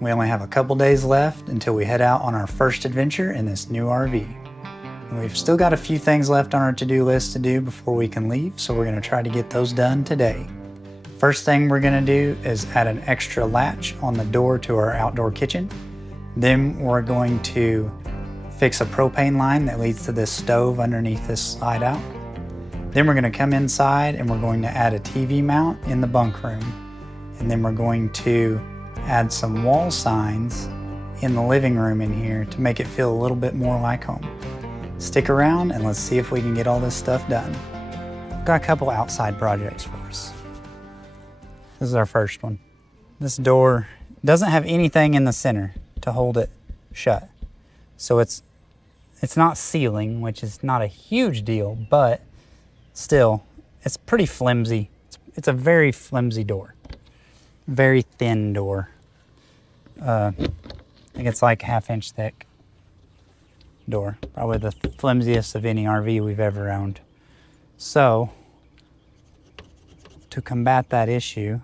We only have a couple days left until we head out on our first adventure in this new RV. And we've still got a few things left on our to-do list to do before we can leave, so we're gonna try to get those done today. First thing we're gonna do is add an extra latch on the door to our outdoor kitchen. Then we're going to fix a propane line that leads to this stove underneath this slide out. Then we're gonna come inside and we're going to add a TV mount in the bunk room. And then we're going to add some wall signs in the living room in here to make it feel a little bit more like home. Stick around and let's see if we can get all this stuff done. Got a couple outside projects for us. This is our first one. This door doesn't have anything in the center to hold it shut. So it's not sealing, which is not a huge deal, but still, it's pretty flimsy. It's a very flimsy door. Very thin door. I think it's like 1/2 inch thick door. Probably the flimsiest of any RV we've ever owned. So, to combat that issue,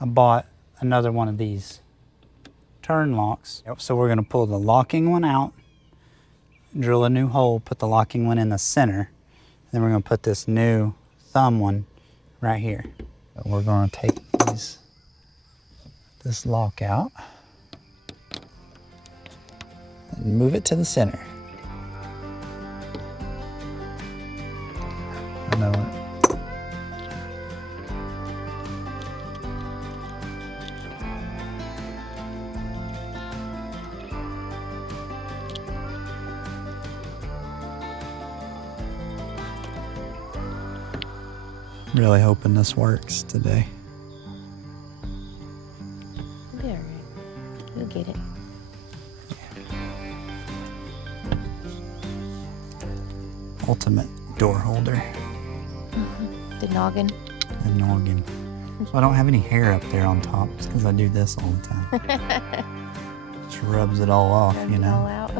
I bought another one of these turn locks. So we're gonna pull the locking one out, drill a new hole, put the locking one in the center, then we're gonna put this new thumb one right here. So we're gonna take this lock out and move it to the center. I know it. Really hoping this works today. It'll be all right. We'll get it. Ultimate door holder. The noggin. The noggin. So I don't have any hair up there on top. It's because I do this all the time. Just rubs it all off, Rubs you it all know. out.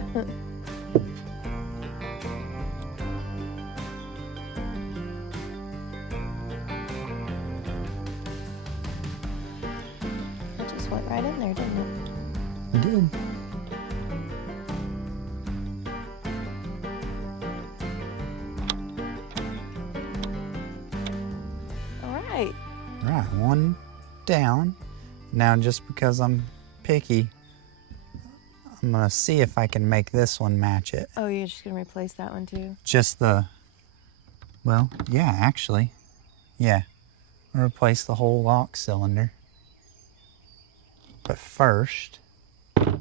It just went right in there, didn't it? It did. All Right, one down. Now, just because I'm picky, I'm gonna see if I can make this one match it. Oh, you're just gonna replace that one too? Just well, yeah, actually. Yeah, I'll replace the whole lock cylinder. But first, I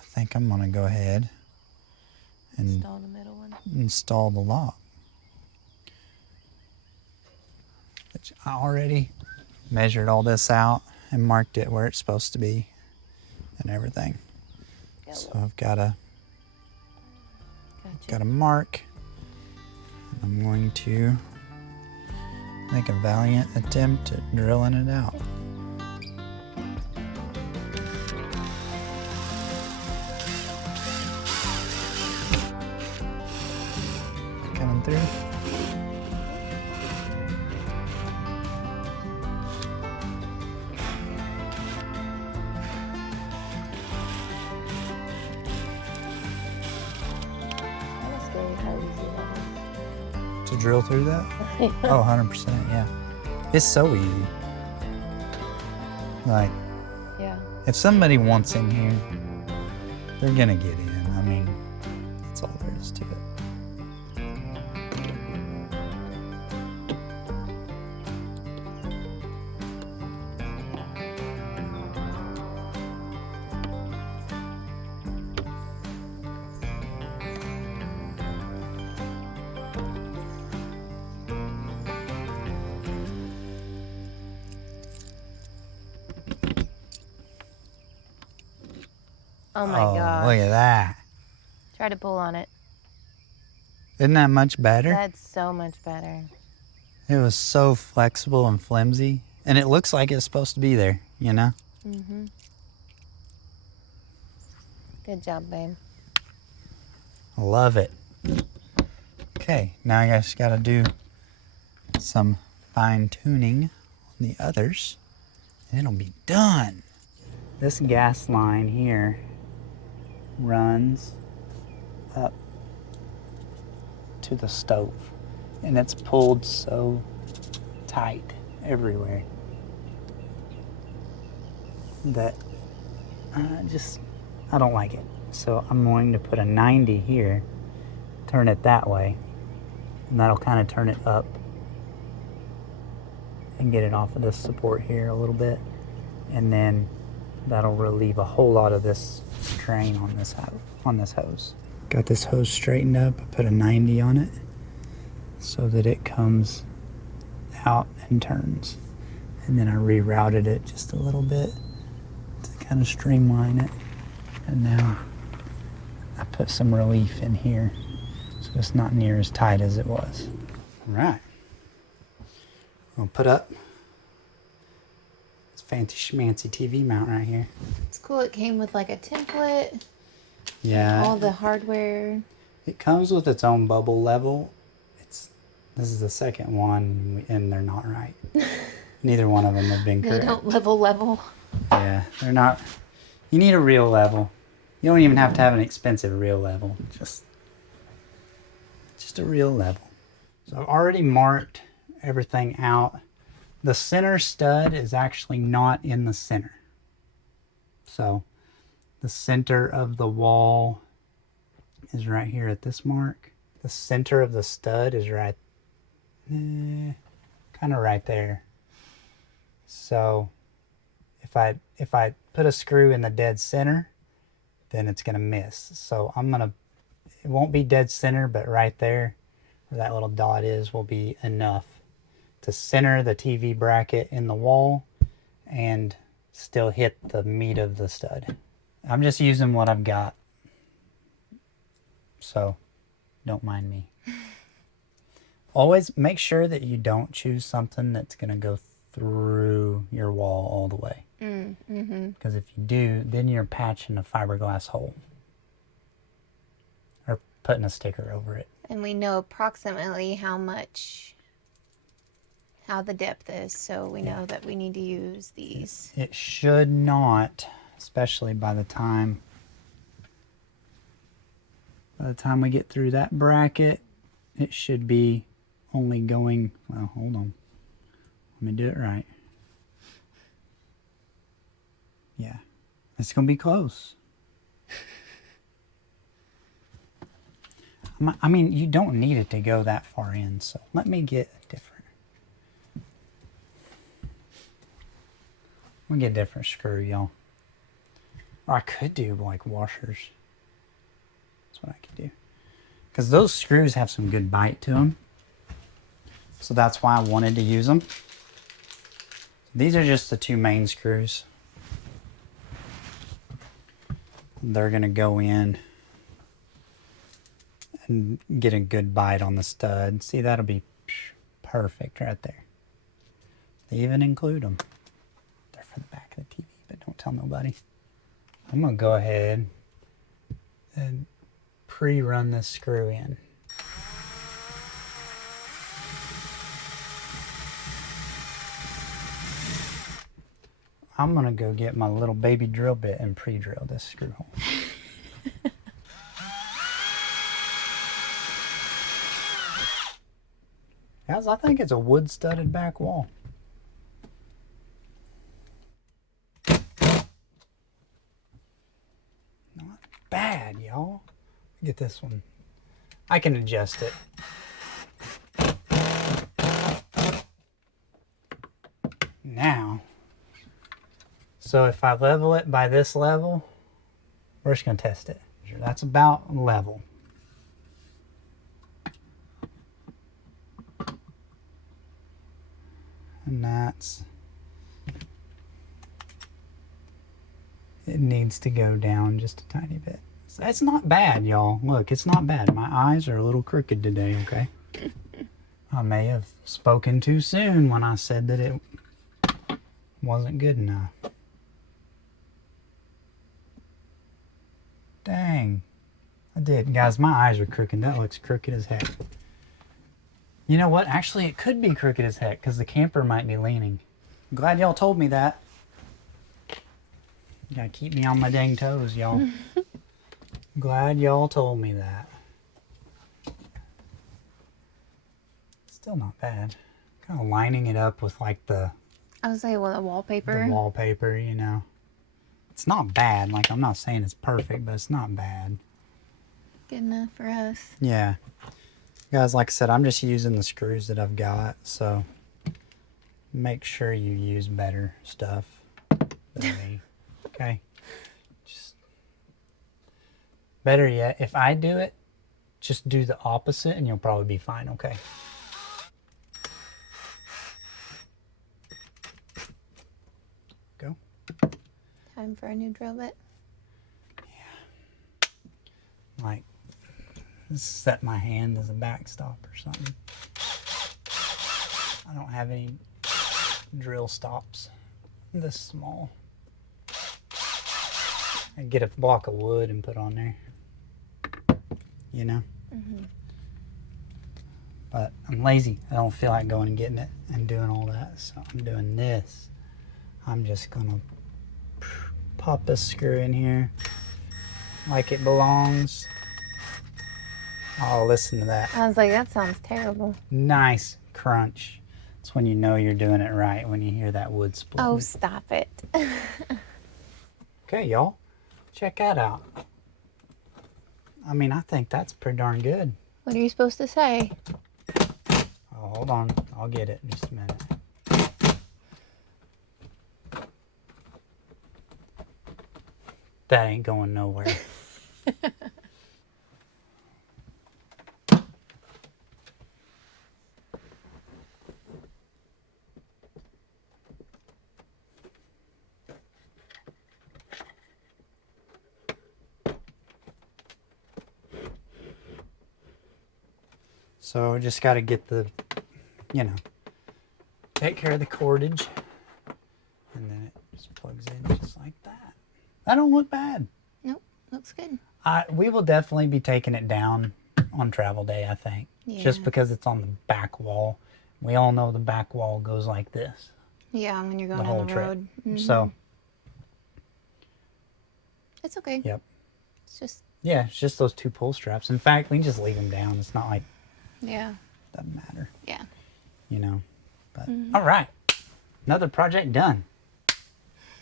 think I'm gonna go ahead and Install the middle one. install the lock. Which I already measured all this out and marked it where it's supposed to be and everything. So I've got a mark. I'm going to make a valiant attempt at drilling it out. Coming through. To drill through that? Oh, 100%, yeah. It's so easy. Like, Yeah. if somebody wants in here, they're gonna get in. I mean, that's all there is to it. Oh my gosh. Look at that. Try to pull on it. Isn't that much better? That's so much better. It was so flexible and flimsy. And it looks like it's supposed to be there, you know? Mm-hmm. Good job, babe. I love it. Okay, now I just gotta do some fine tuning on the others. it'll be done. This gas line here runs up to the stove, and it's pulled so tight everywhere that I don't like it. So I'm going to put a 90 here, turn it that way, and that'll kind of turn it up and get it off of this support here a little bit, and then that'll relieve a whole lot of this strain on this hose. Got this hose straightened up. I put a 90 on it so that it comes out and turns, and then I rerouted it just a little bit to kind of streamline it, and now I put some relief in here so it's not near as tight as it was. All right, I'll put up this fancy schmancy TV mount right here. It's cool. It came with like a template. Yeah. All the hardware. It comes with its own bubble level. This is the second one, and they're not right. Neither one of them have been correct. They don't level. Yeah, they're not. You need a real level. You don't even have to have an expensive real level. Just a real level. So I've already marked everything out. The center stud is actually not in the center. So the center of the wall is right here at this mark. The center of the stud is right, kind of right there. So if I put a screw in the dead center, then it's gonna miss. So it won't be dead center, but right there where that little dot is will be enough to center the TV bracket in the wall and still hit the meat of the stud. I'm just using what I've got, so don't mind me. Always make sure that you don't choose something that's going to go through your wall all the way. Because if you do, then you're patching a fiberglass hole or putting a sticker over it. And we know approximately how the depth is, so we know that we need to use these. It should not, especially by the time we get through that bracket, it should be only going, well, hold on. Let me do it right. Yeah, it's going to be close. I mean, you don't need it to go that far in, so let me get a different. I'm going to get a different screw, y'all. Or I could do like washers. That's what I could do. Because those screws have some good bite to them. So that's why I wanted to use them. These are just the two main screws. They're going to go in and get a good bite on the stud. See, that'll be perfect right there. They even include them. They're for the back of the TV, but don't tell nobody. I'm going to go ahead and pre-run this screw in. I'm going to go get my little baby drill bit and pre-drill this screw hole. Guys, I think it's a wood-studded back wall. Not bad, y'all. Get this one. I can adjust it. Now, so if I level it by this level, we're just going to test it. That's about level. And it needs to go down just a tiny bit. So that's not bad, y'all. Look, it's not bad. My eyes are a little crooked today, okay? I may have spoken too soon when I said that it wasn't good enough. Dang. I did. Guys, my eyes are crooked. That looks crooked as heck. You know what? Actually, it could be crooked as heck because the camper might be leaning. I'm glad y'all told me that. You gotta keep me on my dang toes, y'all. Glad y'all told me that. Still not bad. Kind of lining it up with like the I was like, well, the wallpaper. wallpaper, you know. It's not bad. Like, I'm not saying it's perfect, but it's not bad. Good enough for us. Yeah. Guys, like I said, I'm just using the screws that I've got, so make sure you use better stuff than me. Okay? Just better yet, if I do it, just do the opposite and you'll probably be fine, okay? Go. Time for a new drill bit. Like, set my hand as a backstop or something. I don't have any drill stops this small. I get a block of wood and put on there, you know. But I'm lazy. I don't feel like going and getting it and doing all that, so I'm doing this. I'm just gonna pop this screw in here like it belongs. Oh, listen to that. I was like, that sounds terrible. Nice crunch. It's when you know you're doing it right, when you hear that wood split. Oh, stop it. Okay, y'all. Check that out. I mean, I think that's pretty darn good. What are you supposed to say? Oh, hold on. I'll get it in just a minute. That ain't going nowhere. So just got to get the, you know, take care of the cordage. And then it just plugs in just like that. That don't look bad. Nope, looks good. We will definitely be taking it down on travel day, I think. Yeah. Just because it's on the back wall. We all know the back wall goes like this. Yeah, when you're going The whole on the trip. road. Mhm. So, It's okay. yep. It's just, Yeah, it's just those two pull straps. In fact, we can just leave them down. It's not like, yeah. doesn't matter, Yeah. you know. But, all right. Another project done.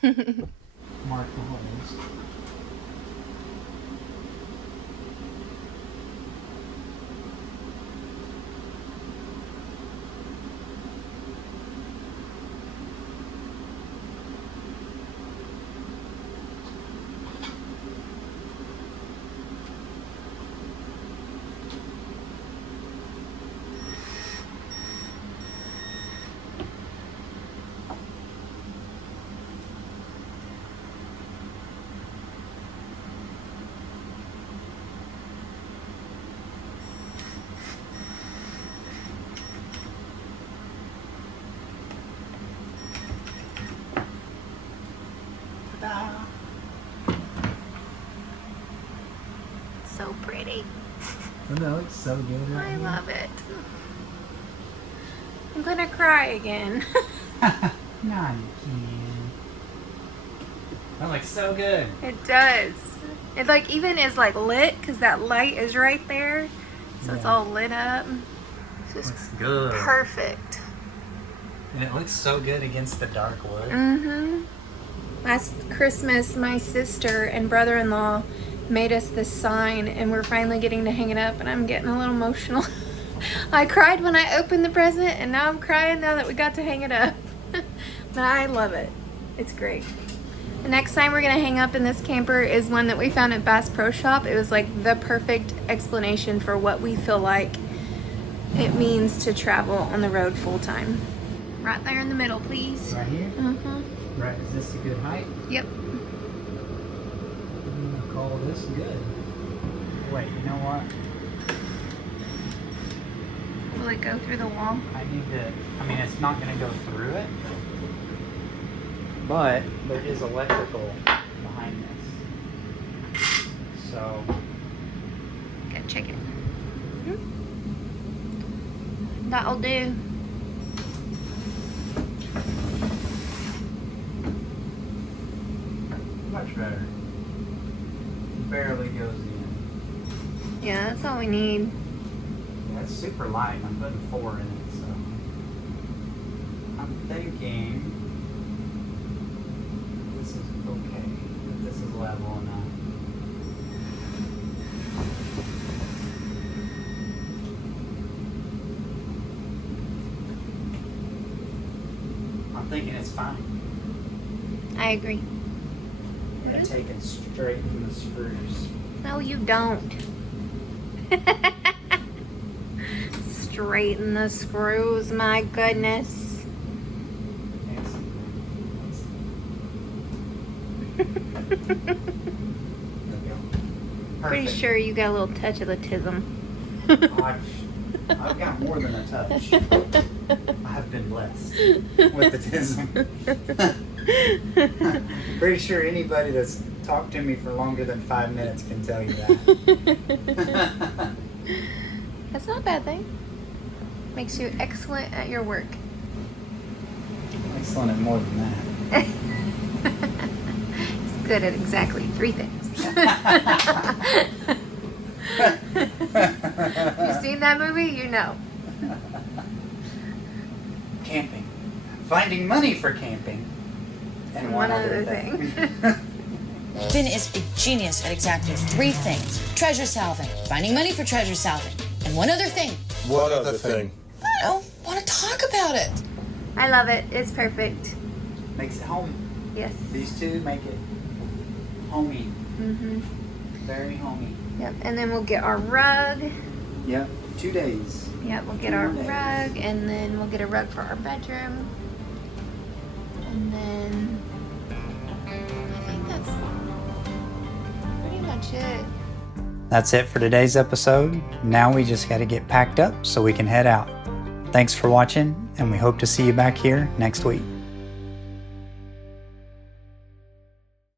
Mark the holes. Ta-da. So pretty. Oh, no, it's so good right I here. love it. I'm gonna cry again. No, you can't. That looks so good. It does. It like even is like lit because that light is right there. So it's Yeah. all lit up. It's just Looks good. perfect. And it looks so good against the dark wood. Mm-hmm. Last Christmas, my sister and brother-in-law made us this sign, and we're finally getting to hang it up, and I'm getting a little emotional. I cried when I opened the present, and now I'm crying now that we got to hang it up. But I love it. It's great. The next sign we're going to hang up in this camper is one that we found at Bass Pro Shop. It was like the perfect explanation for what we feel like it means to travel on the road full time. Right there in the middle, please. Right here? Mm-hmm. Right, is this a good height? Yep. I'm gonna call this good. Wait, you know what? Will it go through the wall? I need to, I mean, it's not gonna go through it, but there is electrical behind this. So, Gotta check it. That'll do. I'm not much better. Barely goes in. Yeah, that's all we need. Yeah, it's super light. I'm putting 4 in it, so I'm thinking this is okay. This is level enough. I'm thinking it's fine. I agree. I'm gonna take it straight from the screws. No, you don't. Straighten the screws, my goodness. Pretty sure you got a little touch of the tism. I've got more than a touch. I've been blessed with the tism. I'm pretty sure anybody that's talked to me for longer than 5 minutes can tell you that. That's not a bad thing. Makes you excellent at your work. Excellent at more than that. He's good at exactly 3 things. You've seen that movie? You know. Camping. Finding money for camping. And one other thing. Finn is a genius at exactly 3 things. Treasure salving, finding money for treasure salving, and one other thing. What other thing? I don't want to talk about it. I love it. It's perfect. Makes it homey. Yes. These two make it homey. Mm-hmm. Very homey. Yep. And then we'll get our rug. Yep. 2 days. Yep. We'll get our rug, and then we'll get a rug for our bedroom. And then I think that's pretty much it. That's it for today's episode. Now we just got to get packed up so we can head out. Thanks for watching, and we hope to see you back here next week.